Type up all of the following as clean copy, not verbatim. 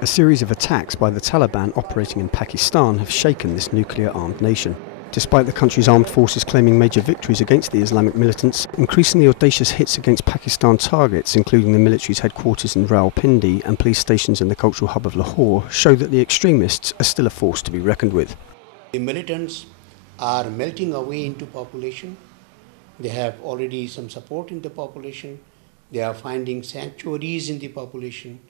A series of attacks by the Taliban operating in Pakistan have shaken this nuclear-armed nation. Despite the country's armed forces claiming major victories against the Islamic militants, increasingly audacious hits against Pakistan targets, including the military's headquarters in Rawalpindi and police stations in the cultural hub of Lahore, show that the extremists are still a force to be reckoned with. The militants are melting away into population. They have already some support in the population. They are finding sanctuaries in the population.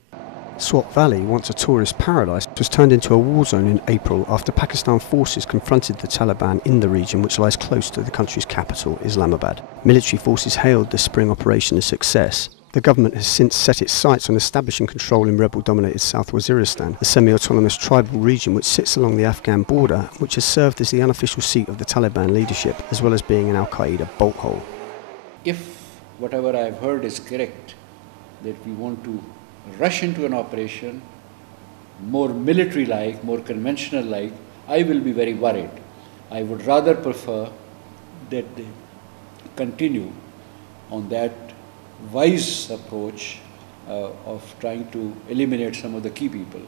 Swat Valley, once a tourist paradise, was turned into a war zone in April after Pakistan forces confronted the Taliban in the region, which lies close to the country's capital, Islamabad. Military forces hailed the spring operation a success. The government has since set its sights on establishing control in rebel-dominated South Waziristan, a semi-autonomous tribal region which sits along the Afghan border, which has served as the unofficial seat of the Taliban leadership, as well as being an al-Qaeda bolt hole. If whatever I've heard is correct, that we want to rush into an operation, more military-like, more conventional-like, I will be very worried. I would rather prefer that they continue on that wise approach of trying to eliminate some of the key people.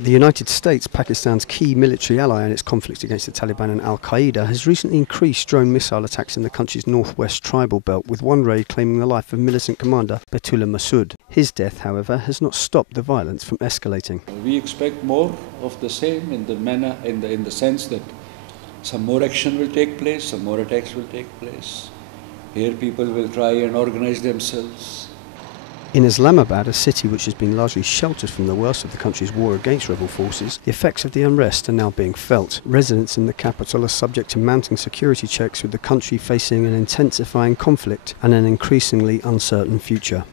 The United States, Pakistan's key military ally in its conflict against the Taliban and al-Qaeda, has recently increased drone missile attacks in the country's northwest tribal belt, with one raid claiming the life of militant commander Baitullah Masood. His death, however, has not stopped the violence from escalating. We expect more of the same in the manner, in the sense that some more action will take place, some more attacks will take place. Here people will try and organize themselves. In Islamabad, a city which has been largely sheltered from the worst of the country's war against rebel forces, the effects of the unrest are now being felt. Residents in the capital are subject to mounting security checks, with the country facing an intensifying conflict and an increasingly uncertain future.